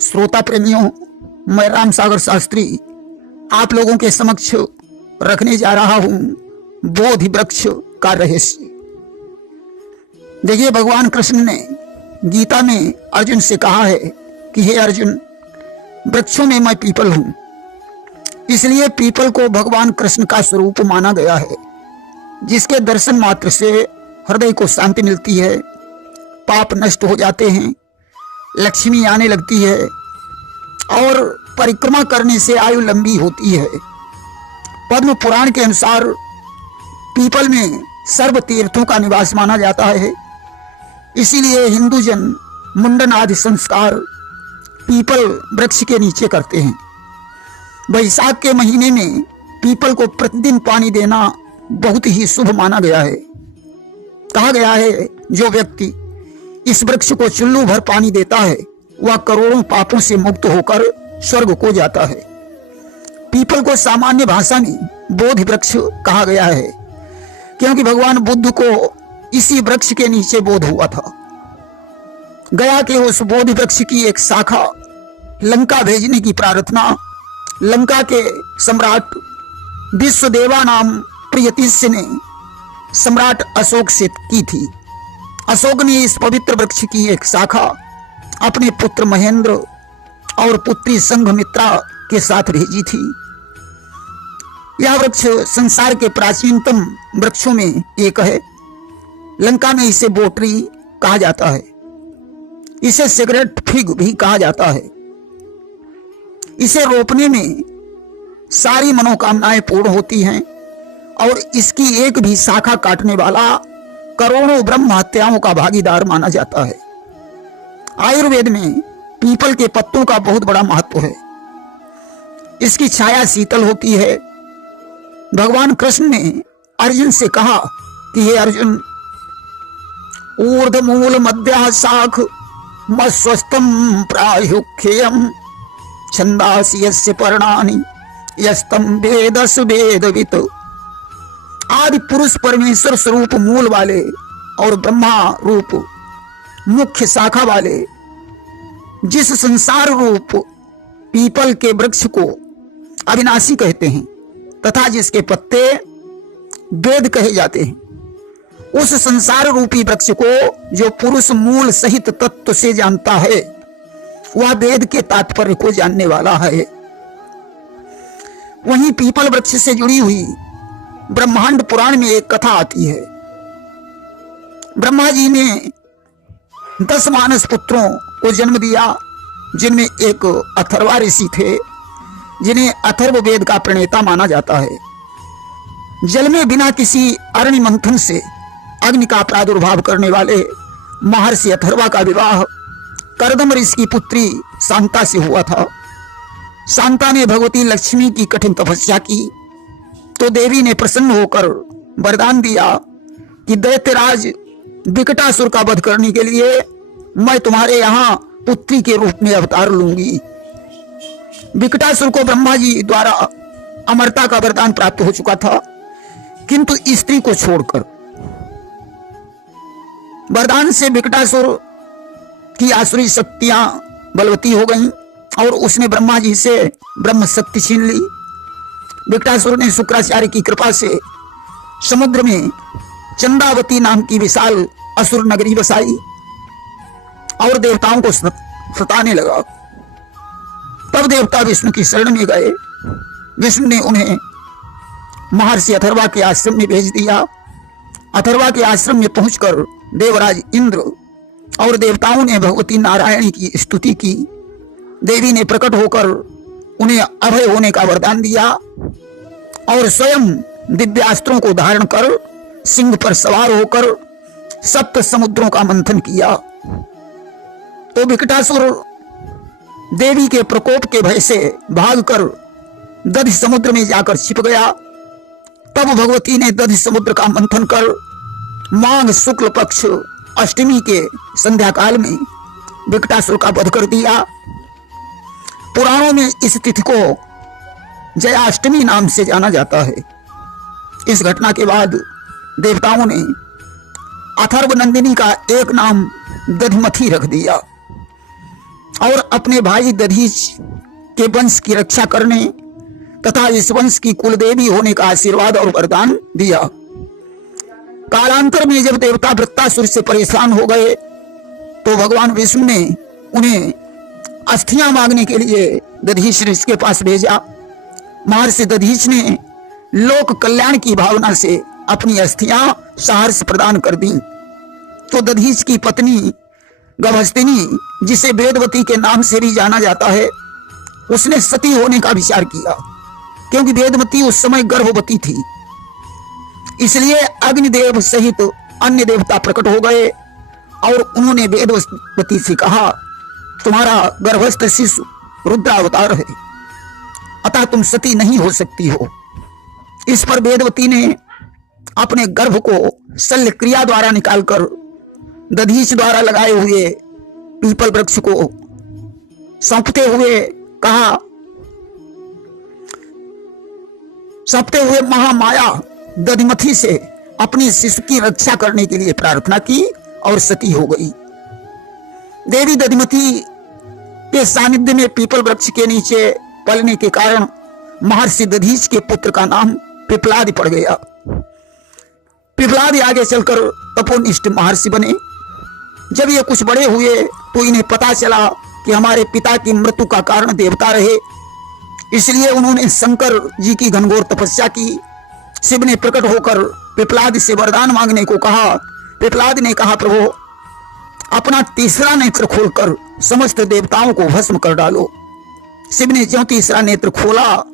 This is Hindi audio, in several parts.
श्रोता प्रेमियों, मैं राम सागर शास्त्री आप लोगों के समक्ष रखने जा रहा हूं बोधि वृक्ष का रहस्य। देखिए, भगवान कृष्ण ने गीता में अर्जुन से कहा है कि हे अर्जुन, वृक्षों में मैं पीपल हूं। इसलिए पीपल को भगवान कृष्ण का स्वरूप माना गया है, जिसके दर्शन मात्र से हृदय को शांति मिलती है, पाप नष्ट हो जाते हैं, लक्ष्मी आने लगती है और परिक्रमा करने से आयु लंबी होती है। पद्म पुराण के अनुसार पीपल में सर्व तीर्थों का निवास माना जाता है। इसीलिए हिंदू जन मुंडन आदि संस्कार पीपल वृक्ष के नीचे करते हैं। वैशाख के महीने में पीपल को प्रतिदिन पानी देना बहुत ही शुभ माना गया है। कहा गया है, जो व्यक्ति इस वृक्ष को चुल्लू भर पानी देता है वह करोड़ों पापों से मुक्त होकर स्वर्ग को जाता है। पीपल को सामान्य भाषा में बोधि वृक्ष कहा गया है, क्योंकि भगवान बुद्ध को इसी वृक्ष के नीचे बोध हुआ था। गया के उस बोधि वृक्ष की एक शाखा लंका भेजने की प्रार्थना लंका के सम्राट विश्वदेवा नाम प्रियतिष्य ने सम्राट अशोक से की थी। अशोक ने इस पवित्र वृक्ष की एक शाखा अपने पुत्र महेंद्र और पुत्री संघमित्रा के साथ भेजी थी। यह वृक्ष संसार के प्राचीनतम वृक्षों में एक है। लंका में इसे बोटरी कहा जाता है। इसे सिगरेट फिग भी कहा जाता है। इसे रोपने में सारी मनोकामनाएं पूर्ण होती हैं और इसकी एक भी शाखा काटने वाला करोड़ों ब्रह्म हत्याओं का भागीदार माना जाता है। आयुर्वेद में पीपल के पत्तों का बहुत बड़ा महत्व है। इसकी छाया शीतल होती है। भगवान कृष्ण ने अर्जुन से कहा कि हे अर्जुन, ऊर्ध्वमूल मध्य शाख मस्वस्थम प्रायुख्यम छंदासि यस्य पर्णानि यस्तम वेदस वेदवित्। आदि पुरुष परमेश्वर स्वरूप मूल वाले और ब्रह्मा रूप मुख्य शाखा वाले जिस संसार रूप पीपल के वृक्ष को अविनाशी कहते हैं तथा जिसके पत्ते वेद कहे जाते हैं, उस संसार रूपी वृक्ष को जो पुरुष मूल सहित तत्व से जानता है वह वेद के तात्पर्य को जानने वाला है। वहीं पीपल वृक्ष से जुड़ी हुई ब्रह्मांड पुराण में एक कथा आती है। ब्रह्मा जी ने 10 मानस पुत्रों को जन्म दिया, जिनमें एक अथर्वा ऋषि थे, जिन्हें अथर्व वेद का प्रणेता माना जाता है। जल में बिना किसी अरण्य मंथन से अग्नि का प्रादुर्भाव करने वाले महर्षि अथर्वा का विवाह कर्दम ऋषि की पुत्री शांता से हुआ था। शांता ने भगवती लक्ष्मी की कठिन तपस्या की तो देवी ने प्रसन्न होकर वरदान दिया कि दैत्यराज विकटासुर का वध करने के लिए मैं तुम्हारे यहाँ पुत्री के रूप में अवतार लूंगी। विकटासुर को ब्रह्मा जी द्वारा अमरता का वरदान प्राप्त हो चुका था, किंतु स्त्री को छोड़कर। वरदान से विकटासुर की आसुरी शक्तियां बलवती हो गईं और उसने ब्रह्मा जी से ब्रह्म शक्ति छीन ली। विकटासुर ने शुक्राचार्य की कृपा से समुद्र में चंदावती नाम की विशाल असुर नगरी बसाई और देवताओं को सताने लगा। तब देवता विष्णु की शरण में गए। विष्णु ने उन्हें महर्षि अथर्वा के आश्रम में भेज दिया। अथर्वा के आश्रम में पहुंचकर देवराज इंद्र और देवताओं ने भगवती नारायणी की स्तुति की। देवी ने प्रकट होकर उन्हें अभय होने का वरदान दिया और स्वयं दिव्यास्त्रों को धारण कर सिंह पर सवार होकर 7 समुद्रों का मंथन किया। तो विकटासुर देवी के प्रकोप के भय से भागकर दधि समुद्र में जाकर छिप गया। तब भगवती ने दधि समुद्र का मंथन कर माघ शुक्ल पक्ष अष्टमी के संध्या काल में विकटासुर का वध कर दिया। पुराणों में इस तिथि को जयाष्टमी नाम से जाना जाता है। इस घटना के बाद देवताओं ने अथर्व नंदिनी का एक नाम दधिमथी रख दिया। और अपने भाई दधीच के वंश की रक्षा करने तथा इस वंश की कुलदेवी होने का आशीर्वाद और वरदान दिया। कालांतर में जब देवता वृत्तासुर से परेशान हो गए तो भगवान विष्णु ने उन्हें अस्थियां मांगने के लिए दधीच ऋषि के पास भेजा। महर्षि दधीच ने लोक कल्याण की भावना से अपनी अस्थियां सहर्ष प्रदान कर दी। तो दधीच की पत्नी गभस्तिनी, जिसे वेदवती के नाम से भी जाना जाता है, उसने सती होने का विचार किया, क्योंकि वेदवती उस समय गर्भवती थी। इसलिए अग्निदेव सहित अन्य देवता प्रकट हो गए और उन्होंने वेदवती से कहा, तुम्हारा गर्भस्थ शिशु रुद्रावतार है, अतः तुम सती नहीं हो सकती हो। इस पर वेदवती ने अपने गर्भ को शल्य क्रिया द्वारा निकालकर दधीच द्वारा लगाए हुए पीपल वृक्ष को सौंपते हुए महामाया दधिमथी से अपनी शिशु की रक्षा करने के लिए प्रार्थना की और सती हो गई। देवी दधिमथी के सानिध्य में पीपल वृक्ष के नीचे पलने के कारण महर्षि दधीच के पुत्र का नाम पिपलाद पड़ गया। पिपलाद आगे चलकर तपोनिष्ठ महर्षि बने। जब ये कुछ बड़े हुए तो इन्हें पता चला कि हमारे पिता की मृत्यु का कारण देवता रहे, इसलिए उन्होंने शंकर जी की घनघोर तपस्या की। शिव ने प्रकट होकर पिपलाद से वरदान मांगने को कहा। पिपलाद ने कहा, प्रभु अपना तीसरा नेत्र खोलकर समस्त देवताओं को भस्म कर डालो। शिव ने ज्यों तीसरा नेत्र खोला,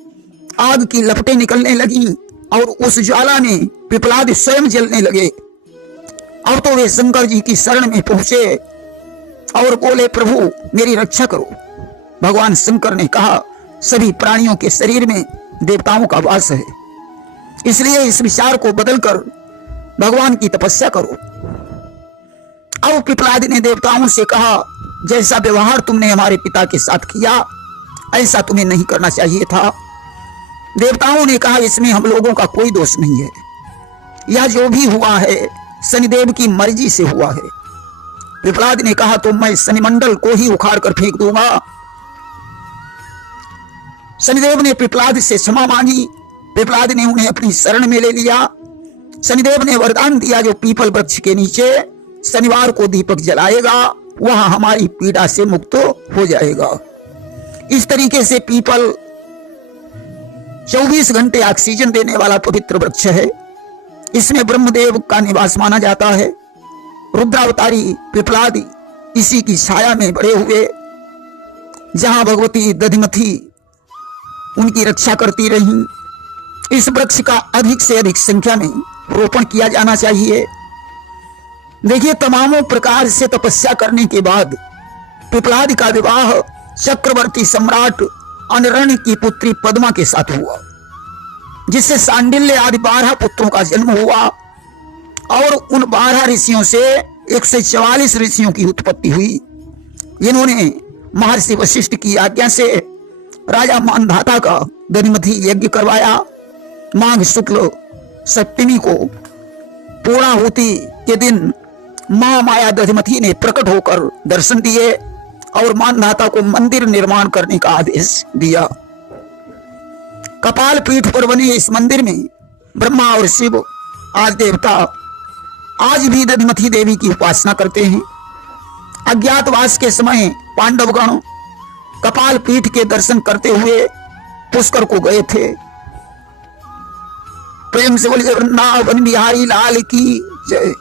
आग की लपटें निकलने लगी और उस ज्वाला में पिपलाद स्वयं जलने लगे। अब तो वे शंकर जी की शरण में पहुंचे और बोले, प्रभु मेरी रक्षा करो। भगवान शंकर ने कहा, सभी प्राणियों के शरीर में देवताओं का वास है, इसलिए इस विचार को बदलकर भगवान की तपस्या करो। अब पिपलाद ने देवताओं से कहा, जैसा व्यवहार तुमने हमारे पिता के साथ किया, ऐसा तुम्हें नहीं करना चाहिए था। देवताओं ने कहा, इसमें हम लोगों का कोई दोष नहीं है, यह जो भी हुआ है शनिदेव की मर्जी से हुआ है। पिपलाद ने कहा, तो मैं शनिमंडल को ही उखाड़ कर फेंक दूंगा। शनिदेव ने पिपलाद से क्षमा मांगी। पिपलाद ने उन्हें अपनी शरण में ले लिया। शनिदेव ने वरदान दिया, जो पीपल वृक्ष के नीचे शनिवार को दीपक जलाएगा वह हमारी पीड़ा से मुक्त हो जाएगा। इस तरीके से पीपल 24 घंटे ऑक्सीजन देने वाला पवित्र वृक्ष है। इसमें ब्रह्मदेव का निवास माना जाता है। रुद्रावतारी पिपलाद इसी की छाया में बड़े हुए। जहां भगवती दधिमथी उनकी रक्षा करती रही। इस वृक्ष का अधिक से अधिक संख्या में रोपण किया जाना चाहिए। देखिए, तमामों प्रकार से तपस्या करने के बाद पिपलाद का विवाह चक्रवर्ती सम्राट अनरण्य की पुत्री पद्मा के साथ हुआ, जिससे सांडिल्य आदि 12 पुत्रों का जन्म हुआ और उन 12 ऋषियों से 144 ऋषियों की उत्पत्ति हुई, जिन्होंने महर्षि वशिष्ठ की आज्ञा से राजा मानधाता का दधिमथी यज्ञ करवाया। माघ शुक्ल सप्तमी को पूर्णाहुति के दिन महामाया दधिमथी ने प्रकट होकर दर्शन दिए और मानधाता को मंदिर निर्माण करने का आदेश दिया। कपाल पीठ पर बने इस मंदिर में ब्रह्मा और शिव आदि देवता आज भी दधिमथी देवी की उपासना करते हैं। अज्ञातवास के समय पांडवगण कपाल पीठ के दर्शन करते हुए पुष्कर को गए थे। प्रेम से बोलिए वृंदावन बिहारी लाल की जय।